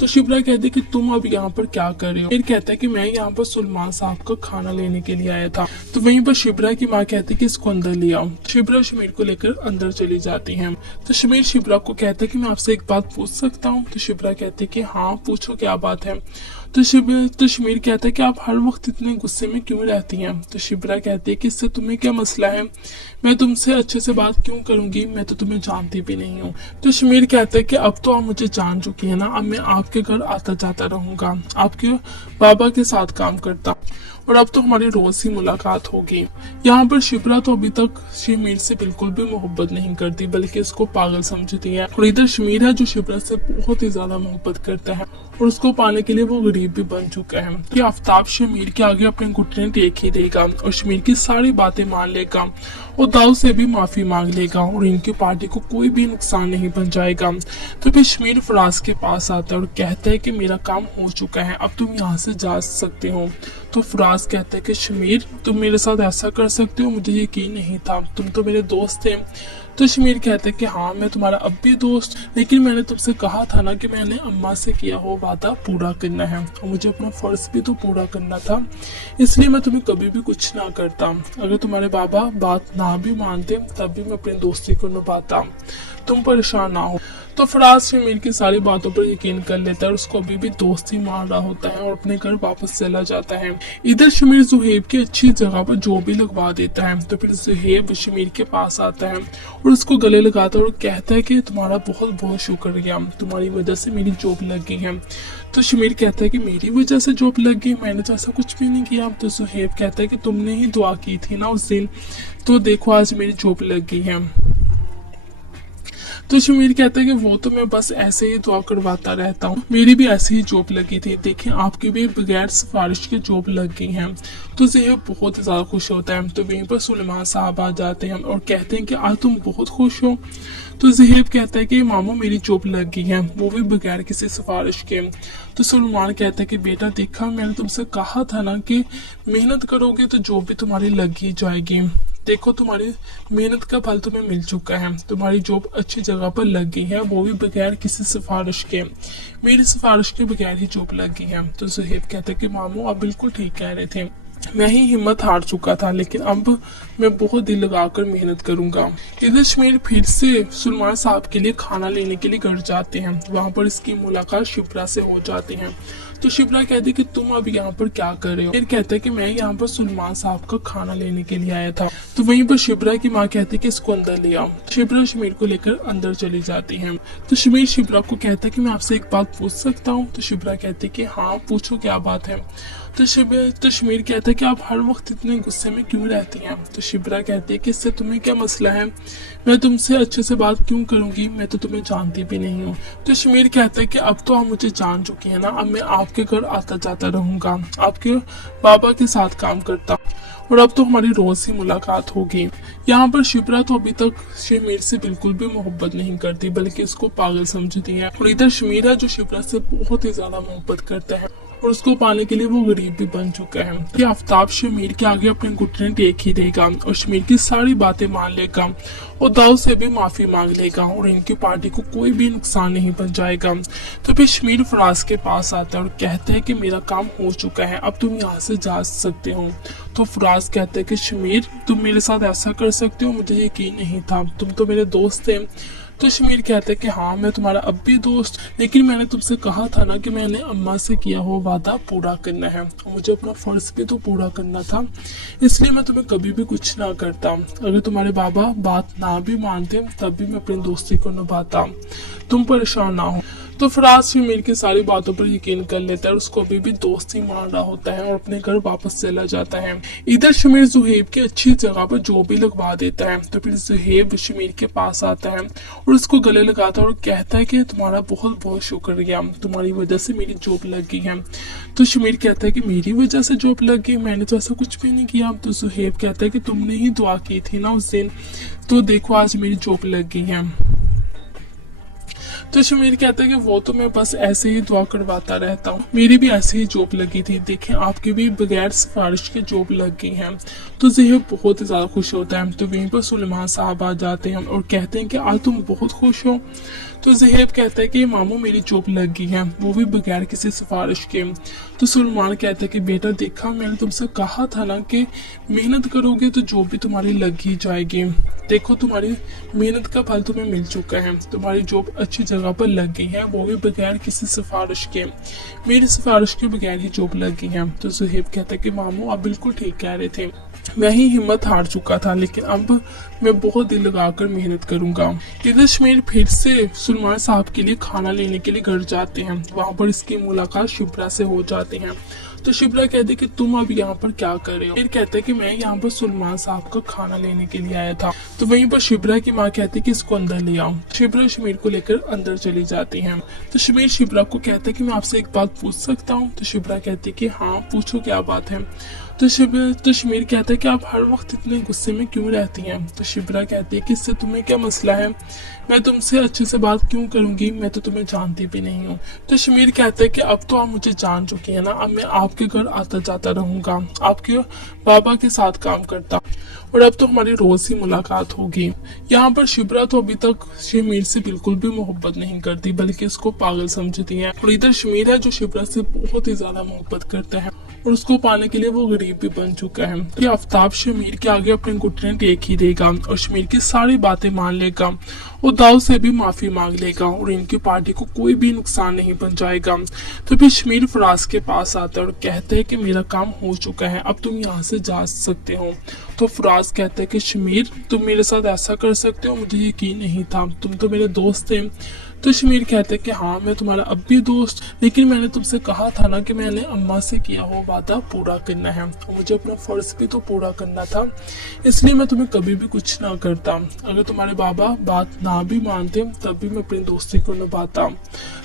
तो शिब्रा कहती है कि तुम अब यहाँ पर क्या कर रहे हो। फिर कहता है कि मैं यहाँ पर सुलेमान साहब का खाना लेने के लिए आया था। तो वहीं पर शिब्रा की माँ कहती है कि इसको अंदर ले आओ। शिब्रा शमीर को लेकर अंदर चली जाती है। तो शमीर शिब्रा को कहता है कि मैं आपसे एक बात पूछ सकता हूँ। तो शिब्रा कहती है कि हाँ पूछो क्या बात है। तो शमीर कहता है कि आप हर वक्त इतने गुस्से में क्यों रहती हैं। तो शिप्रा कहती है कि इससे तुम्हें क्या मसला है, मैं तुमसे अच्छे से बात क्यों करूंगी, मैं तो तुम्हें जानती भी नहीं हूँ। तो शमीर कहता है कि अब तो आप मुझे जान चुकी है ना, अब मैं आपके घर आता जाता रहूंगा, आपके बाबा के साथ काम करता और अब तो हमारी रोज ही मुलाकात होगी। यहाँ पर शिप्रा तो अभी तक शमीर से बिल्कुल भी मोहब्बत नहीं करती बल्कि उसको पागल समझती है। और इधर शमीर है जो शिप्रा से बहुत ही ज्यादा मोहब्बत करता है और उसको पाने के लिए वो गरीब भी बन चुका है कि आफ्ताब शमीर के आगे अपने घुटने टेक ही देगा और शमीर की सारी बातें मान लेगा और दाऊद से भी माफी मांग लेगा और इनकी पार्टी को कोई भी नुकसान नहीं पहुंचाएगा। तो फिर शमीर फराज के पास आता है और कहता है कि मेरा काम हो चुका है, अब तुम यहाँ से जा सकते हो। तो फराज कहता है कि शमीर तुम मेरे साथ ऐसा कर सकते हो, मुझे यकीन नहीं था, तुम तो मेरे दोस्त थे। तो शमीर कहता है कि हाँ मैं तुम्हारा अब भी दोस्त, लेकिन मैंने तुमसे कहा था ना कि मैंने अम्मा से किया हो वादा पूरा करना है और मुझे अपना फर्ज भी तो पूरा करना था, इसलिए मैं तुम्हें कभी भी कुछ ना करता। अगर तुम्हारे बाबा बात ना भी मानते तब भी मैं अपनी दोस्ती को निभाता, तुम परेशान ना हो। तो फराज शमीर की सारी बातों पर यकीन कर लेता है और उसको अभी भी दोस्ती मान रहा होता है और अपने घर वापस चला जाता है। इधर शमीर जुहेब की अच्छी जगह पर जॉब भी लगवा देता है। तो फिर जुहेब शमीर के पास आता है और उसको गले लगाता है और कहता है कि तुम्हारा बहुत बहुत शुक्रिया, तुम्हारी वजह से मेरी जॉब लग गई है। तो शमीर कहता है कि मेरी वजह से जॉब लग गई, मैंने तो ऐसा कुछ भी नहीं किया। तो जुहेब कहता है कि तुमने ही दुआ की थी ना उस दिन, तो देखो आज मेरी जॉब लग गई है। तो शमीर कहता है कि वो तो मैं बस ऐसे ही दुआ करवाता रहता हूँ, मेरी भी ऐसे ही जॉब लगी थी, देखें आपकी भी बगैर सिफारिश की जॉब लग गई है। तो ज़ेहब बहुत ज़्यादा खुश होता है। तो वहीं पर सुलेमान साहब आ जाते हैं और कहते हैं कि आज तुम बहुत खुश हो। तो ज़ेहब कहता है कि मामू मेरी जॉब लग गई है, वो भी बगैर किसी सिफारिश के। तो सुलेमान कहता है कि बेटा देखा मैंने तुमसे कहा था ना कि मेहनत करोगे तो जॉब भी तुम्हारी लग ही जाएगी, देखो तुम्हारी मेहनत का फल तुम्हें मिल चुका है, तुम्हारी जॉब अच्छी जगह पर लग गई है, वो भी बगैर किसी सिफारिश के, मेरी सिफारिश के बगैर ही जॉब लग गई है। तो ज़ुहैब कहते हैं कि मामू आप बिल्कुल ठीक कह रहे थे, मैं ही हिम्मत हार चुका था, लेकिन अब मैं बहुत दिल लगाकर मेहनत करूंगा। इधर शमीर फिर से सुलेमान साहब के लिए खाना लेने के लिए घर जाते हैं। वहां पर इसकी मुलाकात शिप्रा से हो जाती है। तो शिप्रा कहती है कि तुम अब यहाँ पर क्या कर रहे हो। फिर कहता है कि मैं यहाँ पर सुलेमान साहब का खाना लेने के लिए आया था। तो वहीं पर शिप्रा की माँ कहती है कि इसको अंदर ले आओ। शिप्रा शमीर को लेकर अंदर चली जाती है। तो शमीर शिप्रा को कहता है कि मैं आपसे एक बात पूछ सकता हूँ। तो शिप्रा कहती है कि हाँ पूछो क्या बात है। तो शमीर कहता है कि आप हर वक्त इतने गुस्से में क्यों रहती हैं। तो शिप्रा कहती है कि इससे तुम्हें क्या मसला है, मैं तुमसे अच्छे से बात क्यों करूंगी, मैं तो तुम्हें जानती भी नहीं हूँ। तो शमीर कहता है कि अब तो आप मुझे जान चुकी है ना, अब मैं आपके घर आता जाता रहूंगा, आपके बाबा के साथ काम करता और अब तो हमारी रोज ही मुलाकात होगी। यहाँ पर शिप्रा तो अभी तक शमीर से बिल्कुल भी मोहब्बत नहीं करती बल्कि उसको पागल समझती है। और इधर शमीर है जो शिप्रा से बहुत ही ज्यादा मोहब्बत करता है और उसको पाने के लिए वो गरीब भी बन चुका है कि आफ्ताब शमीर के आगे अपने घुटने टेक ही देगा और शमीर की सारी बातें मान लेगा और दाऊद से भी माफी मांग लेगा और इनकी पार्टी को कोई भी नुकसान नहीं पहुंचाएगा। तो फिर शमीर फराज के पास आता है और कहता है कि मेरा काम हो चुका है, अब तुम यहाँ से जा सकते हो। तो फराज कहता है कि शमीर तुम मेरे साथ ऐसा कर सकते हो, मुझे यकीन नहीं था, तुम तो मेरे दोस्त थे। तो शमीर कहता है कि हाँ मैं तुम्हारा अब भी दोस्त, लेकिन मैंने तुमसे कहा था ना कि मैंने अम्मा से किया हो वादा पूरा करना है और मुझे अपना फर्ज भी तो पूरा करना था, इसलिए मैं तुम्हें कभी भी कुछ ना करता। अगर तुम्हारे बाबा बात ना भी मानते तब भी मैं अपनी दोस्ती को निभाता, तुम परेशान ना हो। तो फराज शमीर की सारी बातों पर यकीन कर लेता है और उसको अभी भी दोस्ती मान रहा होता है और अपने घर वापस चला जाता है। इधर शमीर जुहेब की अच्छी जगह पर जॉब भी लगवा देता है। तो फिर जुहेब शमीर के पास आता है और उसको गले लगाता है और कहता है कि तुम्हारा बहुत बहुत शुक्रिया, तुम्हारी वजह से मेरी जॉब लग गई है। तो शमीर कहता है कि मेरी वजह से जॉब लग गई, मैंने तो ऐसा कुछ भी नहीं किया। तो जुहेब कहता है कि तुमने ही दुआ की थी ना उस दिन, तो देखो आज मेरी जॉब लग गई है। तो शमीर कहता है कि वो तो मैं बस ऐसे ही दुआ करवाता रहता हूँ, मेरी भी ऐसे ही जॉब लगी थी, देखें आपकी भी बगैर सिफारिश की जॉब लग गई है। तो ज़ेहब बहुत ही ज्यादा खुश होता है। तो वहीं पर सुलेमान साहब आ जाते हैं और कहते हैं कि आज तुम बहुत खुश हो। तो ज़ेहब कहता है कि मामू मेरी जॉब लग गई है, वो भी बगैर किसी सिफारिश के। तो सुलेमान कहता है कि बेटा देखा मैंने तुमसे कहा था ना कि मेहनत करोगे तो जॉब भी तुम्हारी लग ही जाएगी, देखो तुम्हारी मेहनत का फल तुम्हें मिल चुका है, तुम्हारी जॉब अच्छी जगह पर लग गई है, वो भी बगैर किसी सिफारिश के। मेरी सिफारिश के बगैर ही जॉब लग गई है। तो ज़ुहैब कहता है कि मामू आप बिल्कुल ठीक कह रहे थे, मैं ही हिम्मत हार चुका था, लेकिन अब मैं बहुत दिल लगाकर मेहनत करूंगा। इधर शमीर फिर से सुलेमान साहब के लिए खाना लेने के लिए घर जाते हैं। वहां पर इसकी मुलाकात शिप्रा से हो जाती है। तो शिप्रा कहते कि तुम अब यहाँ पर क्या कर रहे हो? फिर कहते कि मैं यहाँ पर सुलेमान साहब का खाना लेने के लिए आया था। तो वहीं पर शिप्रा की माँ कहती कि इसको अंदर ले आओ। शिप्रा शमीर को लेकर अंदर चली जाती है। तो शमीर शिप्रा को कहता है कि मैं आपसे एक बात पूछ सकता हूँ? तो शिप्रा कहती कि हाँ पूछो, क्या बात है? तो शमीर कहता है कि आप हर वक्त इतने गुस्से में क्यों रहती हैं? तो शिप्रा कहती है कि इससे तुम्हें क्या मसला है? मैं तुमसे अच्छे से बात क्यों करूंगी? मैं तो तुम्हें जानती भी नहीं हूँ। तो शमीर कहता है कि अब तो आप मुझे जान चुकी है ना, अब मैं आपके घर आता जाता रहूंगा, आपके बाबा के साथ काम करता और अब तो हमारी रोज ही मुलाकात होगी। यहाँ पर शिप्रा तो अभी तक शमीर से बिल्कुल भी मोहब्बत नहीं करती, बल्कि इसको पागल समझती है। और इधर शमीर है जो शिप्रा से बहुत ही ज्यादा मोहब्बत करता है और उसको पाने के लिए वो गरीब भी बन चुका है। ये आफ्ताब शमीर के आगे अपने घुटने टेक ही देगा और शमीर की सारी बातें मान लेगा और दाऊद से भी माफी मांग लेगा और इनकी पार्टी को कोई भी नुकसान नहीं पहुंचाएगा। तो फिर शमीर फराज के पास आता है और कहते हैं कि मेरा काम हो चुका है, अब तुम यहाँ से जा सकते हो। तो फराज कहता है कि शमीर तुम मेरे साथ ऐसा कर सकते हो? मुझे यकीन नहीं था, तुम तो मेरे दोस्त थे। तो शमीर कहते हैं कि हाँ मैं तुम्हारा अब भी दोस्त, लेकिन मैंने तुमसे कहा था ना कि मैंने अम्मा से किया हुआ वादा पूरा करना है और मुझे अपना फर्ज भी तो पूरा करना था, इसलिए मैं तुम्हें कभी भी कुछ ना करता। अगर तुम्हारे बाबा बात ना भी मानते तब भी मैं अपनी दोस्ती को निभाता,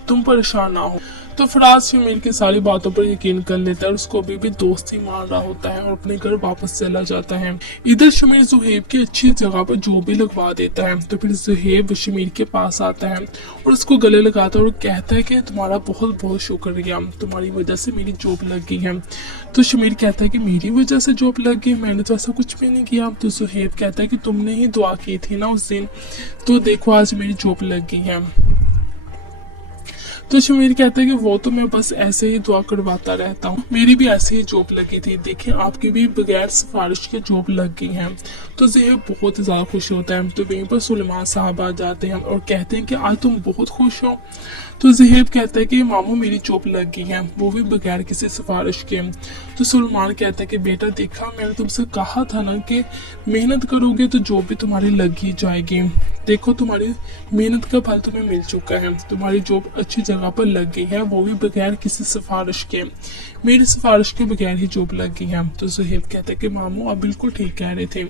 तुम परेशान ना हो। तो फराज शमीर की सारी बातों पर यकीन कर लेता है और उसको अभी भी दोस्ती मान रहा होता है और अपने घर वापस चला जाता है। इधर शमीर ज़ुहैब की अच्छी जगह पर जो भी लगवा देता है। तो फिर ज़ुहैब शमीर के पास आता है और उसको गले लगाता है और कहता है कि तुम्हारा बहुत बहुत शुक्रिया, तुम्हारी वजह से मेरी जॉब लग गई है। तो शमीर कहता है कि मेरी वजह से जॉब लग गई? मैंने तो ऐसा कुछ भी नहीं किया। तो ज़ुहैब कहता है कि तुमने ही दुआ की थी ना उस दिन, तो देखो आज मेरी जॉब लग गई है। तो शमीर कहता है कि वो तो मैं बस ऐसे ही दुआ करवाता रहता हूँ, मेरी भी ऐसे ही जॉब लगी थी, देखिए आपकी भी बगैर सिफारिश के जॉब लग गई है। तो ज़ुहैब बहुत ही ज्यादा खुश होता है। तो वहीं पर सुलेमान साहब आ जाते हैं और कहते हैं कि आज तुम बहुत खुश हो। तो ज़ुहैब कहता है कि मामू मेरी जॉब लग गई है, वो भी बगैर किसी सिफारिश के। तो सुलेमान कहता है कि बेटा देखा मैंने तुमसे कहा था ना कि मेहनत करोगे तो जॉब भी तुम्हारी लग ही जाएगी, देखो तुम्हारी मेहनत का फल तुम्हें मिल चुका है, तुम्हारी जॉब अच्छी जगह पर लग गई है, वो भी बगैर किसी सिफारिश के, मेरी सिफारिश के बगैर ही जॉब लग गई है। तो ज़ुहैब कहता है कि मामू आप बिल्कुल ठीक कह रहे थे,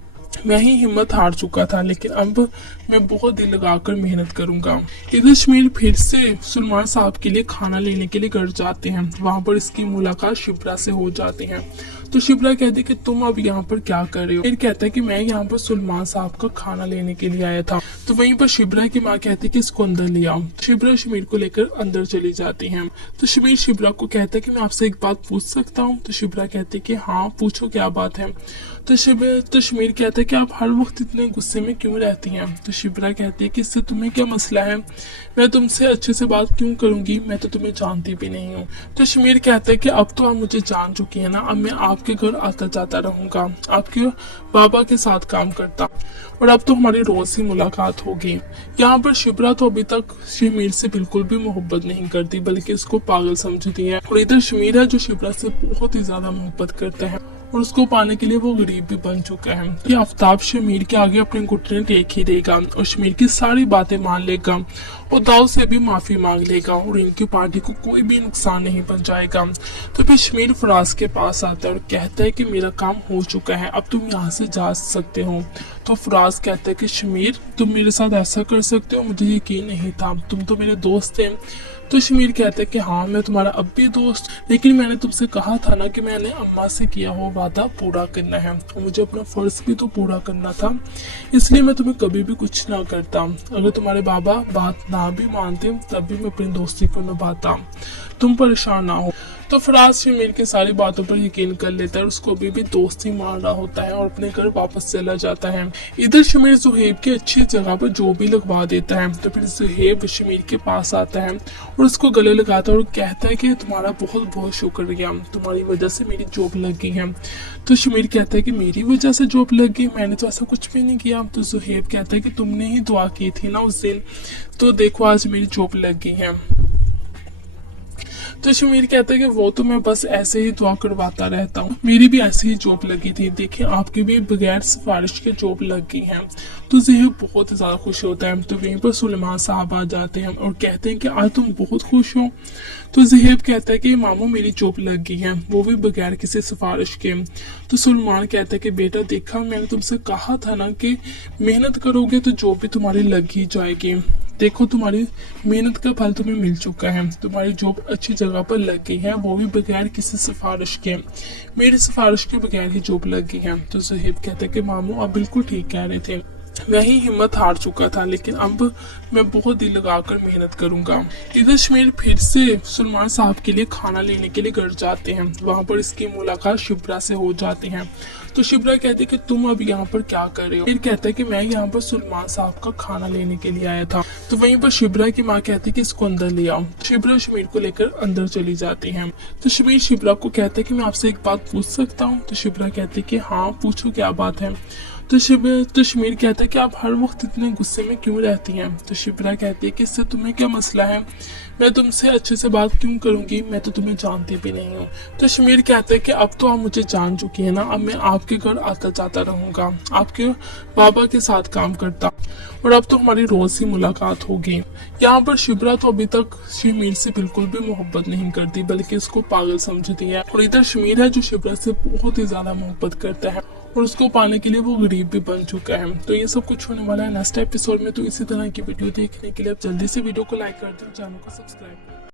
मैं ही हिम्मत हार चुका था, लेकिन अब मैं बहुत दिल लगाकर मेहनत करूंगा। इधर शमीर फिर से सुलेमान साहब के लिए खाना लेने के लिए घर जाते हैं। वहां पर इसकी मुलाकात शिप्रा से हो जाती है। तो शिप्रा कहती है कि तुम अब यहाँ पर क्या कर रहे हो? फिर कहता है कि मैं यहाँ पर सुलेमान साहब का खाना लेने के लिए आया था। तो वहीं पर शिप्रा की माँ कहती है कि इसको अंदर ले आओ। शिप्रा शमीर को लेकर अंदर चली जाती है। तो शमीर शिप्रा को कहता है कि मैं आपसे एक बात पूछ सकता हूँ? तो शिप्रा कहती है कि हाँ पूछो, क्या बात है? तो शमीर कहता है कि आप हर वक्त इतने गुस्से में क्यों रहती हैं? तो शिप्रा कहती है कि इससे तुम्हें क्या मसला है? मैं तुमसे अच्छे से बात क्यों करूंगी? मैं तो तुम्हें जानती भी नहीं हूँ। तो शमीर कहता है कि अब तो आप मुझे जान चुकी है ना, अब मैं आपके घर आता जाता रहूंगा, आपके बाबा के साथ काम करता और अब तो हमारी रोज ही मुलाकात होगी। यहाँ पर शिप्रा तो अभी तक शमीर से बिल्कुल भी मोहब्बत नहीं करती, बल्कि इसको पागल समझती है। और इधर शमीर है जो शिप्रा से बहुत ही ज्यादा मोहब्बत करता है और उसको पाने के लिए वो गरीब भी बन चुका है। ये आफ्ताब शमीर के आगे अपने घुटने टेक ही देगा और शमीर की सारी बातें मान लेगा और दाऊद से भी माफी मांग लेगा और इनकी पार्टी को कोई भी नुकसान नहीं पहुंचाएगा। तो फिर शमीर फराज के पास आता है और कहता है कि मेरा काम हो चुका है, अब तुम यहाँ से जा सकते हो। तो फराज कहता है कि शमीर तुम मेरे साथ ऐसा कर सकते हो? मुझे यकीन नहीं था, तुम तो मेरे दोस्त थे। तो शमीर कहता है कि हाँ मैं तुम्हारा अब भी दोस्त, लेकिन मैंने तुमसे कहा था ना कि मैंने अम्मा से किया हुआ वादा पूरा करना है और मुझे अपना फर्ज भी तो पूरा करना था, इसलिए मैं तुम्हें कभी भी कुछ ना करता। अगर तुम्हारे बाबा बात ना भी मानते तब भी मैं अपनी दोस्ती को निभाता, तुम परेशान ना हो। तो फराज शमीर की सारी बातों पर यकीन कर लेता है और उसको अभी भी दोस्त ही मान रहा होता है और अपने घर वापस चला जाता है। इधर शमीर जुहेब की अच्छी जगह पर जो भी लगवा देता है। तो फिर जुहेब शमीर के पास आता है और उसको गले लगाता है और कहता है कि तुम्हारा बहुत बहुत शुक्रिया, तुम्हारी वजह से मेरी जॉब लग गई है। तो शमीर कहता है कि मेरी वजह से जॉब लग गई, मैंने तो ऐसा कुछ भी नहीं किया। तो जुहेब कहता है कि तुमने ही दुआ की थी ना उस दिन, तो देखो आज मेरी जॉब लग गई है। तो शमीर कहता है कि वो तो मैं बस ऐसे ही दुआ करवाता रहता हूँ, मेरी भी ऐसे ही जॉब लगी थी, देखिए आपकी भी बगैर सिफारिश के जॉब लग गई है। तो ज़ेहब बहुत ज़्यादा खुश होता है। तो वहीं पर सुलेमान साहब आ जाते हैं और कहते हैं कि आज तुम बहुत खुश हो। तो ज़ेहब कहता है कि मामू मेरी जॉब लग गई है, वो भी बगैर किसी सिफारिश के। तो सुलेमान कहता है कि बेटा देखा, मैंने तुमसे कहा था ना कि मेहनत करोगे तो जॉब भी तुम्हारी लग ही जाएगी। देखो तुम्हारी मेहनत का फल तुम्हें मिल चुका है, तुम्हारी जॉब अच्छी जगह पर लग गई है, वो भी बगैर किसी सिफारिश के, मेरी सिफारिश के बगैर ही जॉब लग गई है। तो ज़हेब कहते हैं कि मामू आप बिल्कुल ठीक कह रहे थे, मैं ही हिम्मत हार चुका था, लेकिन अब मैं बहुत दिल लगाकर मेहनत करूंगा। इधर शमीर फिर से सुलेमान साहब के लिए खाना लेने के लिए घर जाते हैं। वहां पर इसकी मुलाकात शिब्रा से हो जाती है। तो शिब्रा कहती है कि तुम अब यहाँ पर क्या कर रहे हो। फिर कहता है कि मैं यहाँ पर सुलेमान साहब का खाना लेने के लिए आया था। तो वहीं पर शिब्रा की माँ कहती है कि इसको अंदर ले आओ। शिब्रा शमीर को लेकर अंदर चली जाती है। तो शमीर शिब्रा को कहता है कि मैं आपसे एक बात पूछ सकता हूँ। तो शिब्रा कहती है कि हाँ पूछो, क्या बात है। तो शमीर कहता है कि आप हर वक्त इतने गुस्से में क्यों रहती हैं। तो शिब्रा कहती है कि इससे तुम्हें क्या मसला है, मैं तुमसे अच्छे से बात क्यों करूंगी, मैं तो तुम्हें जानती भी नहीं हूँ। तो शमीर कहता है कि अब तो आप मुझे जान चुकी है ना, अब मैं आपके घर आता जाता रहूंगा, आपके बाबा के साथ काम करता और अब तो हमारी रोज ही मुलाकात होगी। यहाँ पर शिब्रा तो अभी तक शमीर से बिल्कुल भी मोहब्बत नहीं करती, बल्कि उसको पागल समझती है। और इधर शमीर है जो शिब्रा से बहुत ही ज्यादा मोहब्बत करता है और उसको पाने के लिए वो गरीब भी बन चुका है। तो ये सब कुछ होने वाला है नेक्स्ट एपिसोड में। तो इसी तरह की वीडियो देखने के लिए आप जल्दी से वीडियो को लाइक कर दो, चैनल को सब्सक्राइब कर दो।